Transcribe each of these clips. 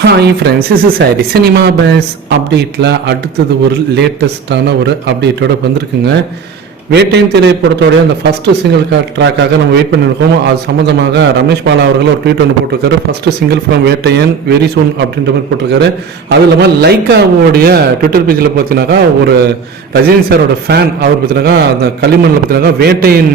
Hi friends is sorry cinema base அப்டேட்டில் அடுத்தது ஒரு லேட்டஸ்டான ஒரு அப்டேட்டோட வந்திருக்குங்க. வேட்டையின் திரைப்படத்தோடைய அந்த ஃபர்ஸ்ட் சிங்கிள் ட்ராக்காக நம்ம வெயிட் பண்ணியிருக்கோம். அது சம்மந்தமாக ரமேஷ் பாலா அவர்கள் ஒரு ட்வீட் ஒன்று போட்டிருக்காரு. First single from Vettaiyan very soon அப்படின்ற மாதிரி போட்டிருக்காரு. அது இல்லாமல் லைக்காவுடைய ட்விட்டர் பேஜில் பார்த்தீங்கன்னாக்கா ஒரு ரஜினி சாரோட ஃபேன் அவர் பார்த்தீங்கன்னா அந்த களிமண்ணில் பார்த்தீங்கன்னா வேட்டையின்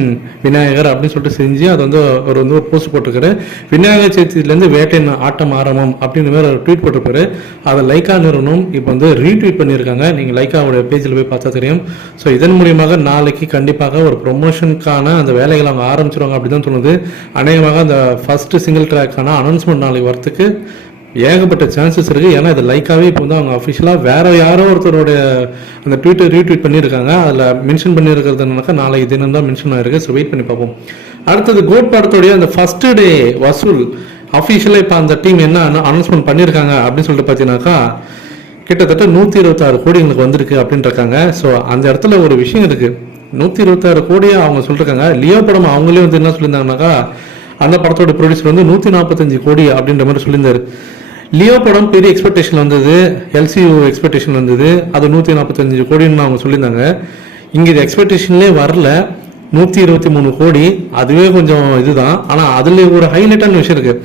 விநாயகர் அப்படின்னு சொல்லிட்டு செஞ்சு அது வந்து அவர் வந்து ஒரு போஸ்ட் போட்டிருக்காரு. விநாயகர் சதுர்த்தியிலேருந்து வேட்டையின் ஆட்டம் ஆரம்பம் அப்படின்ற மாதிரி ஒரு ட்வீட் போட்டிருப்பாரு. அதை லைக்கா நிறுவனம் இப்போ வந்து ரீட்வீட் பண்ணியிருக்காங்க. நீங்கள் லைக்காவோட பேஜில் போய் பார்த்தா தெரியும். ஸோ இதன் மூலியமாக நாளைக்கு கண்டிப்பாக ஒரு ப்ரொமோஷனுக்கான அந்த வேலைகளை அவங்க ஆரம்பிச்சிருவாங்க அப்படி தான் தோணுது. அநேகமாக அந்த ஃபர்ஸ்ட் சிங்கிள் ட்ராக்கான அனௌன்ஸ்மெண்ட் நாளைக்கு வரத்துக்கு ஏகப்பட்ட சான்சஸ் இருக்கு. ஏன்னா இது லைக்காவே இப்போ வந்து அவங்க அஃபிஷியலாக வேற யாரோ ஒருத்தருடைய அந்த ட்வீட்டை ரீட்வீட் பண்ணியிருக்காங்க. அதில் மென்ஷன் பண்ணியிருக்கிறதுனாக்கா நாளைக்கு தினம் தான் மென்ஷன் ஆயிருக்கு. ஸோ வெயிட் பண்ணி பார்ப்போம். அடுத்தது கோட் படத்துடைய அந்த ஃபர்ஸ்ட் டே வசூல். அஃபிஷியலாக இப்போ அந்த டீம் என்ன அனௌன்ஸ்மெண்ட் பண்ணியிருக்காங்க அப்படின்னு சொல்லிட்டு பார்த்தீங்கன்னாக்கா கிட்டத்தட்ட நூற்றி இருபத்தாறு கோடி எங்களுக்கு வந்திருக்கு அப்படின்ட்டு இருக்காங்க. ஸோ அந்த இடத்துல ஒரு விஷயம் இருக்குது நூற்றி இருபத்தாறு கோடியை அவங்க சொல்லிருக்காங்க. லியோ படம் அவங்களே வந்து என்ன சொல்லியிருந்தாங்கனாக்கா அந்த படத்தோட ப்ரொடியூசர் வந்து நூற்றி நாற்பத்தஞ்சு கோடி அப்படின்ற மாதிரி சொல்லியிருந்தாரு. லியோ படம் பெரிய எக்ஸ்பெக்டேஷன் வந்தது. எல்சியூ எக்ஸ்பெக்டேஷன் வந்தது. அது நூற்றி நாற்பத்தஞ்சு கோடின்னு அவங்க சொல்லியிருந்தாங்க. இங்கே இது எக்ஸ்பெக்டேஷன்லேயே வரல. நூற்றி இருபத்தி மூணு கோடி. அதுவே கொஞ்சம் இதுதான். ஆனால் அதில் ஒரு ஹைலைட்டான விஷயம் இருக்கு.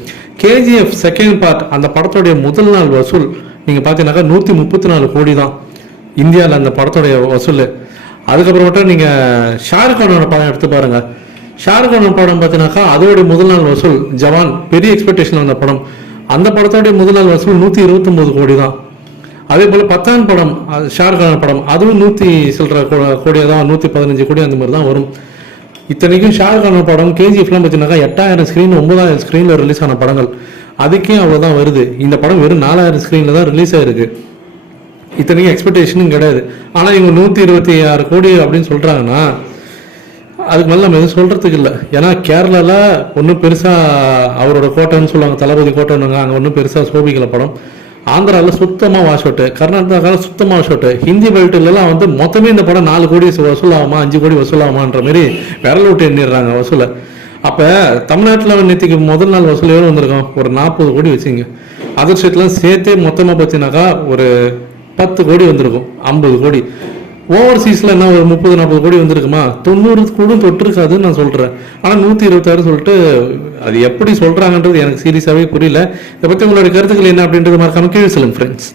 கேஜிஎஃப் செகண்ட் பார்ட் அந்த படத்தோடைய முதல் நாள் வசூல் நீங்கள் பார்த்தீங்கன்னாக்கா நூற்றி முப்பத்தி நாலு கோடி தான். இந்தியாவில் அந்த படத்தோடைய வசூல். அதுக்கப்புறமேட்டா நீங்கள் ஷாருக் கானோட படம் எடுத்து பாருங்கள் ஷாருக் கானோட படம் பார்த்தீங்கன்னாக்கா அதோடைய முதல் நாள் வசூல் ஜவான் பெரிய எக்ஸ்பெக்டேஷன் வந்த படம். அந்த படத்தோடைய முதல் நாள் வசூல் நூற்றி இருபத்தொம்போது கோடி தான். அதே போல் பத்தாம் படம் அது ஷாருக் படம் அதுவும் நூற்றி சில்லற கோடியாக தான் நூற்றி பதினஞ்சு கோடி அந்த மாதிரி தான் வரும். இத்தனைக்கும் ஷாருக் கான் படம் கேஜிஎஃப்லாம் பார்த்தீங்கன்னாக்கா எட்டாயிரம் ஸ்க்ரீன் ஒன்பதாயிரம் ஸ்க்ரீனில் ரிலீஸ் ஆன படங்கள். அதுக்கே அவ்வளோதான் வருது. இந்த படம் வெறும் நாலாயிரம் ஸ்க்ரீனில் தான் ரிலீஸ் ஆயிருக்கு. இத்தனைக்கும் எக்ஸ்பெக்டேஷனும் கிடையாது. ஆனால் இவங்க நூற்றி இருபத்தி ஆறு கோடி அப்படின்னு சொல்கிறாங்கன்னா அதுக்கு மேலே நம்ம எதுவும் சொல்கிறதுக்கு இல்லை. ஏன்னா கேரளாவில் ஒன்றும் பெருசாக அவரோட கோட்டைன்னு சொல்லுவாங்க தளபதி கோட்டைன்னு அங்கே ஒன்றும் பெருசாக சோபிக்கல படம். ஆந்திராவில் சுத்தமாக வாஷ் அவுட்டு கர்நாடகாவில் சுத்தமாக வாஷ் அவுட்டு ஹிந்தி பெல்ட்லலாம் வந்து மொத்தமே இந்த படம் நாலு கோடி வசூலாகுமா அஞ்சு கோடி வசூலாகுமான்ற மாதிரி விரல் விட்டு எண்ணிடுறாங்க வசூலை. அப்போ தமிழ்நாட்டில் நேற்றுக்கு முதல் நாள் வசூல் எவ்வளோ வந்திருக்கோம்? ஒரு நாற்பது கோடி வச்சுங்க அதர் ஸ்டேட்லாம் சேர்த்தே மொத்தமாக பார்த்தீங்கன்னாக்கா ஒரு பத்து கோடி வந்திருக்கும் ஐம்பது கோடி. ஓவர்சீஸில் என்ன ஒரு முப்பது நாற்பது கோடி வந்திருக்குமா? தொண்ணூறு கூட தொட்டிருக்காதுன்னு நான் சொல்கிறேன் ஆனால் நூற்றி இருபத்தாறு சொல்லிட்டு அது எப்படி சொல்கிறாங்கன்றது எனக்கு சீரியஸாகவே புரியல. இதை பற்றி உங்களோட கருத்துக்கள் என்ன அப்படின்றது மறக்காமல் கீழே சொல்லுங்க ஃப்ரெண்ட்ஸ்